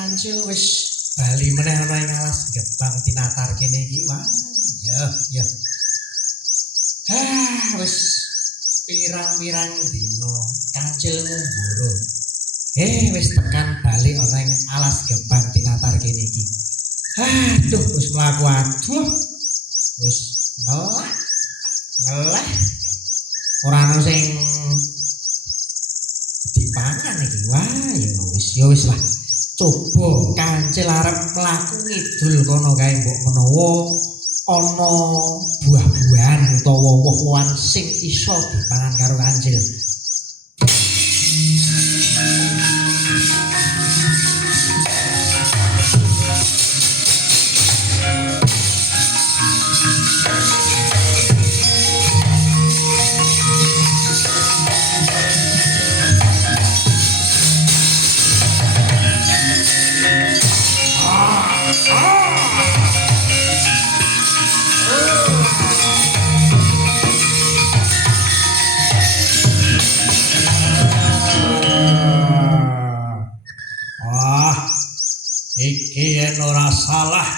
Kancil wis bali meneh ana ing alas Gebang tinatar kene iki. Wah, ya. Wis pirang-pirang dina Kancil ngumbara. Wis tekan bali ana ing alas Gebang tinatar kene iki. Aduh, wis mlaku aduh. Wis ngeleh. Ora ana sing dipangan iki. Wah, ya wis lah. Coba Kancil arep mlaku ngidul kono kae mbok menawa ana buah-buahan utawa woh-wohan sing iso dipangan karo Kancil. Iki yen ora salah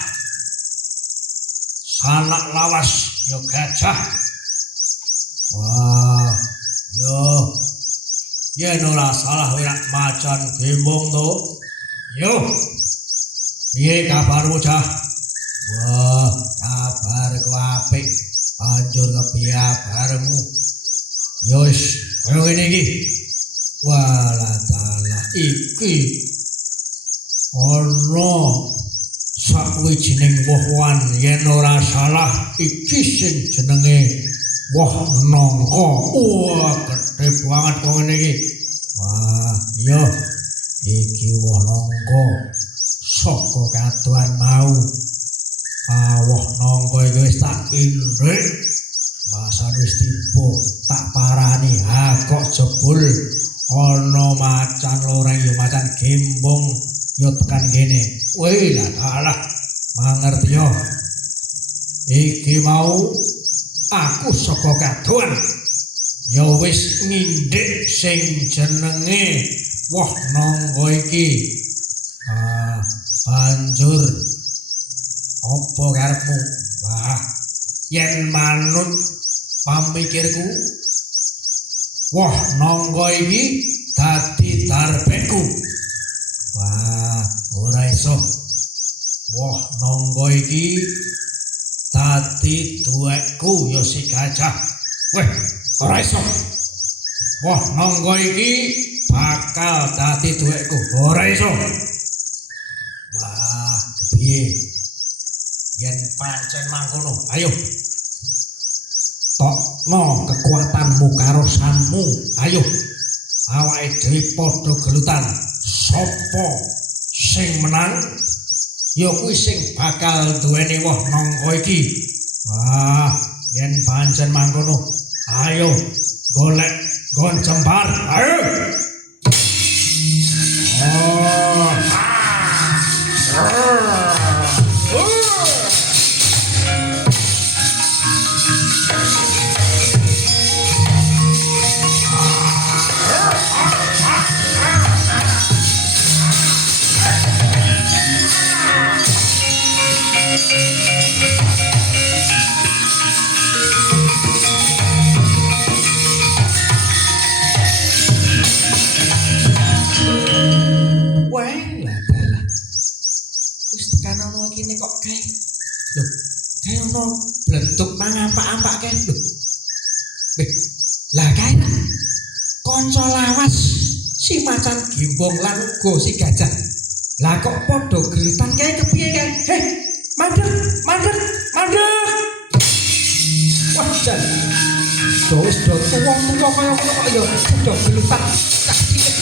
sanak lawas yo gajah. Wah, yen ora salah wirak macan gembong to. Yo, piye kabar bocah? Wah, kabarku apik. Banjur kepiye kabarmu? Yo wis kaya ngene iki. Walah dalah iki ana sawijining woh-wohan yen ora salah iki sing jenenge woh nangka. Wah, gedhe banget kok ngene iki. Wah, iya iki woh nangka saka kadohan mau. Woh nangka iki wis tak indrik. Basan wis tiba tak parani. Kok jebul ana macan loreng ya macan gembong yo tekan kene. Wih lah kalah mangerti yo. Iki mau aku saka kadohan ya wis ngindik sing jenenge woh nangka iki. Banjur apa karepmu? Wah, yen manut pamikirku woh nangka iki dadi darbekku. Wah, ora iso. Woh nangka iki dadi duwekku ya si gajah. Weh, ora iso. Woh nangka iki bakal dadi duwekku. Ora iso. Wah, kepiye? Yen pancen mangkono, ayo. Tokno kekuatanmu karo sanmu. Ayo. Awake dhewe padha gelutan. Sopo sing menang ya kuwi sing bakal duweni woh nangka iki. Wah, yen pancen mangkono, ayo golek gon jembar. Ayo. Blentuk mangapa-ampak kae lho. Lah kae kanca lawas si macan gimbong lan uga si gajah. Lah kok padha gelutan kae kepiye kae? Mandeg. Wah, jan. Wis do tuwa-tuwa kaya ngono kok ya padha gelutan. Cak cilik.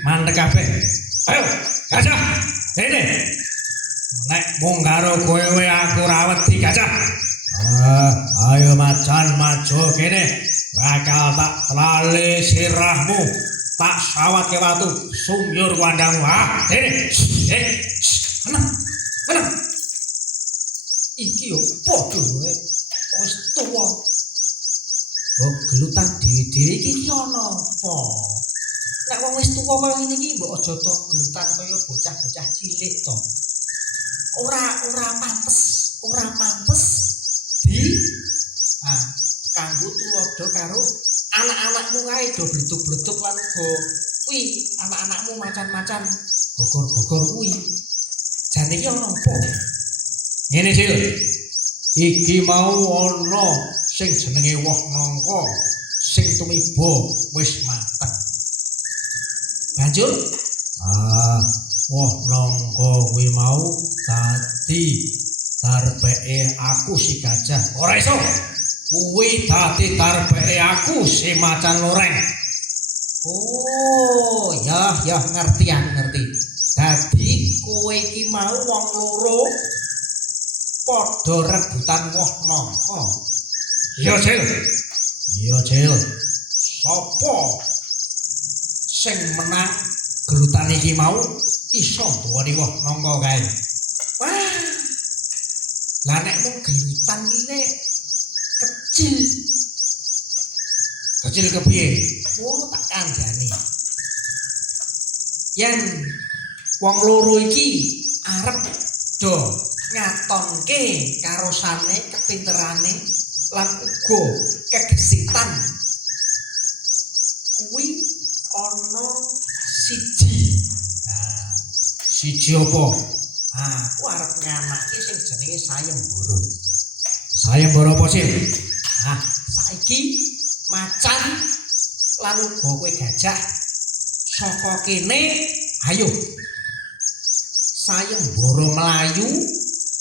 Mandek kabeh. Ayo, gajah. Dene. Nek mung karo kowe aku ora wedi. macan maju kene bakal tak lali sirahmu tak sawat ke watu sumyur wandamu dene tenang iki yo padha wae wis tuwa gelutan dhewe-dhewe iki ana apa nek wong wis tuwa kaya ngene iki mbok aja to gelutan kaya bocah-bocah cilik to ora pantes di kanggo tulodo karo anak-anakmu kae do bleduk-bleduk lan uga kuwi anak-anakmu macan-macan gogor-gogor kuwi jane iki ana apa ngene Sil iki mau ana sing jenenge woh nangka sing tumiba wis mateng banjur woh nangka kuwi mau dadi tarbeke aku si gajah ora iso kuwi dadi tarbeke aku si macan loreng oh ya ngerti dadi kowe iki mau wong loro padha rebutan woh nangka iya Cil sapa sing menang gelutan iki mau iso duweni woh nangka kae wah lah nek mung gelutan iki kecil kepiye oh tak kandhani yen wong loro iki arep do ngatonke karosane kepinterane lan uga kegesitan kuwi ana siji apa aku arep nganake sing jenenge sayembara apa sih saiki macan lan uga kowe gajah saka kene ayo sayembara melayu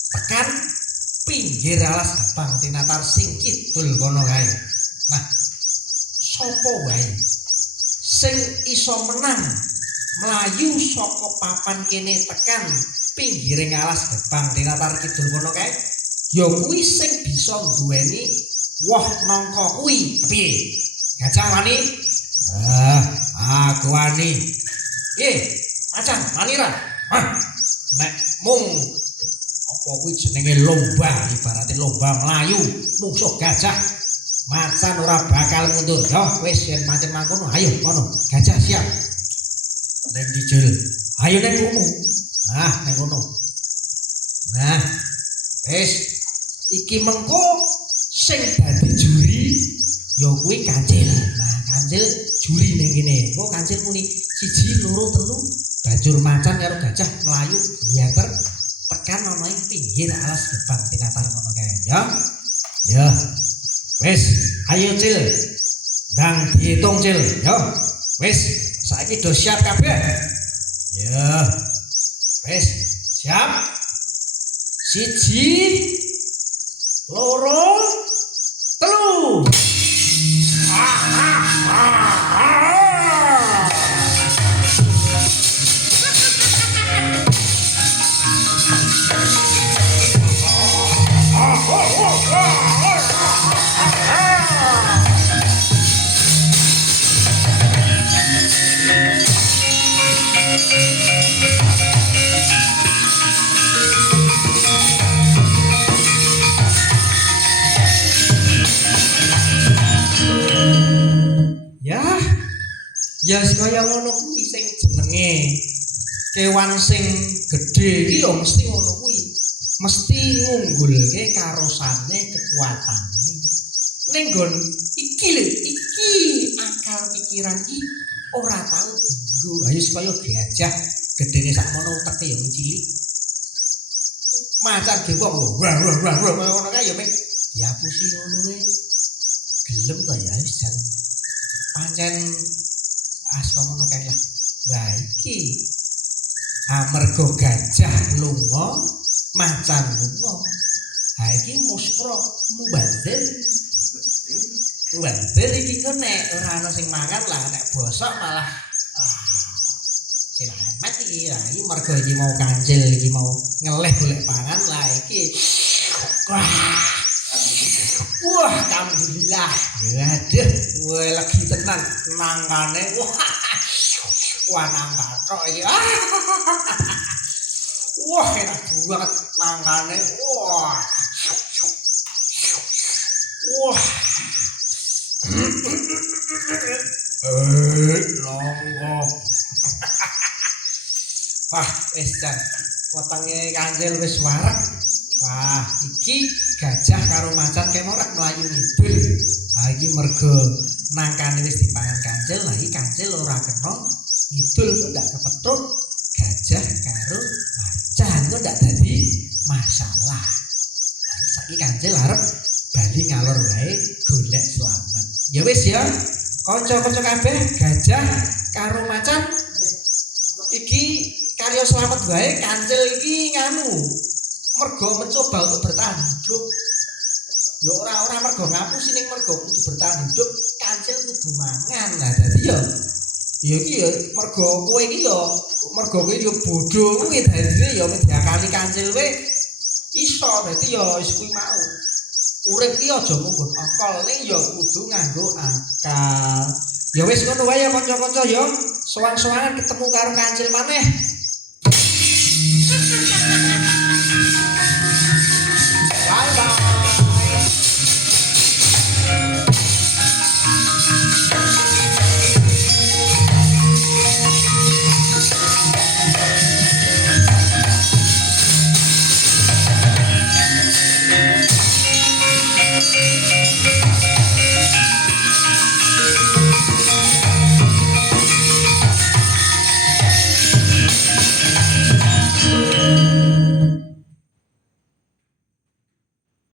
tekan pinggir alas Gebang Tinatar sing kidul kono kae nah sapa wae sing iso menang melayu saka papan kene tekan pinggiring alas Gebang Tinatar kidul kono kae ya kuwi sing bisa duweni woh nangka kuwi kepiye gajah wani aku wani macan wani ra nek mung apa kuwi jenenge lomba ibaratnya lomba melayu musuh gajah macan ora bakal mundur yo wis yen macan mangkono ayo kono gajah siap nek dicil ayo nek kono nek kono wis iki mengko sing dadi juri ya kuwi kancil kancil juri ning kene kok kancil muni 1 2 3 banjur macan karo gajah melayu buyater tekan ana ing pinggir alas Gebang Tinatar ngono kae ya wis ayo Cil ndang diitung Cil yo wis saiki do siap kabeh ya wis siap 1 2 ya kaya ngono kuwi sing jenenge kewan sing gedhe iki ya mesti ngono kuwi mesti ngunggulke karosane kekuatane ning nggon iki akal pikiran iki ora tau nggo ayo kaya gajah gedene sakmono uteke ya cilik macan gewok ngono kae ya meng diapusi ngono kuwi gelem to ya wis jan pancen ngono kae lah. Lah iki amarga gajah lunga, macan lunga. Ha iki muspro mubazir. Mubazir iki kok nek ora ana sing mangan lah nek bosok malah silamet iki. Lah iki mergo iki mau kancil iki mau ngeleh golek pangan lah iki. Wah. Wah, alhamdulillah. Waduh, gue lagi tenang nangkane. Wah, nangka tok iki. Wah, enak banget nangkane. Wah. Wah. Longgo. Wah, wis jan. Wetenge Kanjil wis wareg. Wah, iki gajah karo macan kemorak mlayu ngidul. Ha iki mergo nangkane wis dipangan Kanjil, lah iki Kanjil ora kena ngidul ku ndak kepethuk gajah karo macan ku ndak dadi masalah. Nah, saiki Kanjil arep bali ngalor wae golek slamet. Ya wis ya, kanca-kanca kabeh gajah karo macan iki karya slamet wae. Kanjil iki nganu mergo mencoba untuk bertahan hidup. Ya ora mergo ngapusi ning mergo kudu bertahan hidup, Kanjil kudu mangan. Nah dadi ya iki ya mergo kowe iki ya mergo kowe ya bodho kuwi dadine ya diakali Kanjil kowe iso. Dadi ya wis kuwi mau. Urip iki aja mung akal ning ya kudu nganggo akal. Ya wis ngono wae ya kanca-kanca ya. Sowan-sowanan ketemu karo Kanjil maneh.